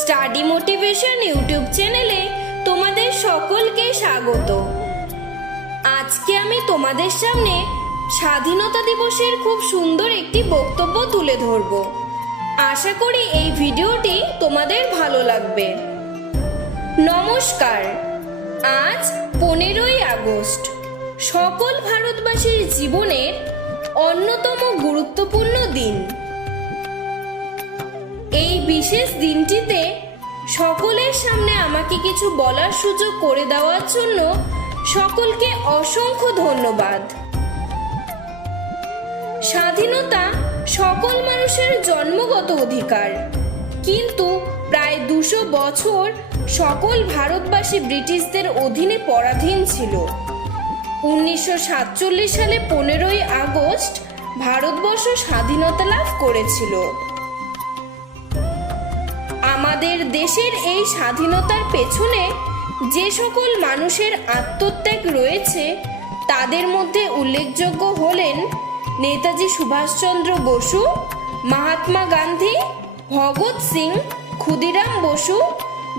Study motivation YouTube চ্যানেলে তোমাদের সকলকে স্বাগত। আজকে আমি তোমাদের সামনে স্বাধীনতা দিবসের খুব সুন্দর একটি বক্তব্য তুলে ধরব। আশা করি এই ভিডিওটি তোমাদের ভালো লাগবে। নমস্কার, আজ পনেরোই আগস্ট। সকল ভারতবাসীর জীবনের অন্যতম গুরুত্বপূর্ণ দিন। এই বিশেষ দিনটিতে সকলের সামনে আমাকে কিছু বলার সুযোগ করে দেওয়ার জন্য সকলকে অসংখ্য ধন্যবাদ। স্বাধীনতা সকল মানুষের জন্মগত অধিকার। কিন্তু প্রায় দুশো বছর সকল ভারতবাসী ব্রিটিশদের অধীনে পরাধীন ছিল। উনিশশো সাতচল্লিশ সালে পনেরোই আগস্ট ভারতবর্ষ স্বাধীনতা লাভ করেছিল। আমাদের দেশের এই স্বাধীনতার পেছনে যে সকল মানুষের আত্মত্যাগ রয়েছে, তাদের মধ্যে উল্লেখযোগ্য হলেন নেতাজি সুভাষচন্দ্র বসু, মহাত্মা গান্ধী, ভগৎ সিং, ক্ষুদিরাম বসু,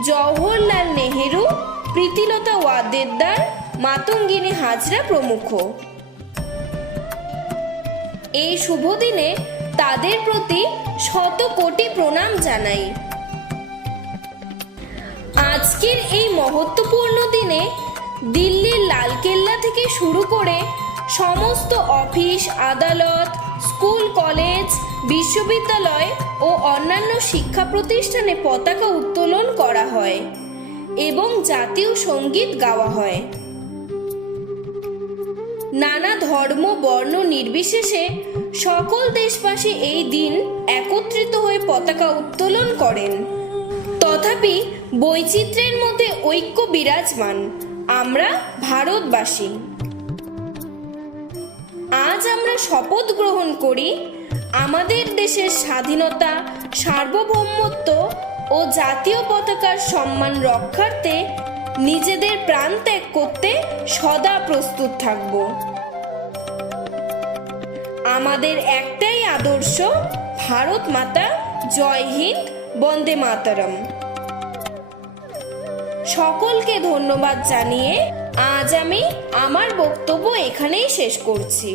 জওহরলাল নেহেরু, প্রীতিলতা ওয়াদ্দেদার মাতঙ্গিনী হাজরা প্রমুখ। এই শুভ দিনে তাদের প্রতি শত কোটি প্রণাম জানাই। আজকের এই মহত্বপূর্ণ দিনে দিল্লির লালকেল্লা থেকে শুরু করে সমস্ত অফিস, আদালত, স্কুল, কলেজ, বিশ্ববিদ্যালয় ও অন্যান্য শিক্ষা প্রতিষ্ঠানে পতাকা উত্তোলন করা হয় এবং জাতীয় সংগীত গাওয়া হয়। নানা ধর্ম, বর্ণ নির্বিশেষে সকল দেশবাসী এই দিন একত্রিত হয়ে পতাকা উত্তোলন করেন। তথাপি বৈচিত্র্যের মধ্যে ঐক্য বিরাজমান। আমরা ভারতবাসী। আজ আমরা শপথ গ্রহণ করি আমাদের দেশের স্বাধীনতা, সার্বভৌমত্ব ও জাতীয় পতাকার সম্মান রক্ষার্থে নিজেদের প্রাণ ত্যাগ করতে সদা প্রস্তুত থাকব। আমাদের একটাই আদর্শ, ভারত মাতা, জয় হিন্দ, বন্দে মাতরম। সকলকে ধন্যবাদ জানিয়ে আজ আমি আমার বক্তব্য এখানেই শেষ করছি।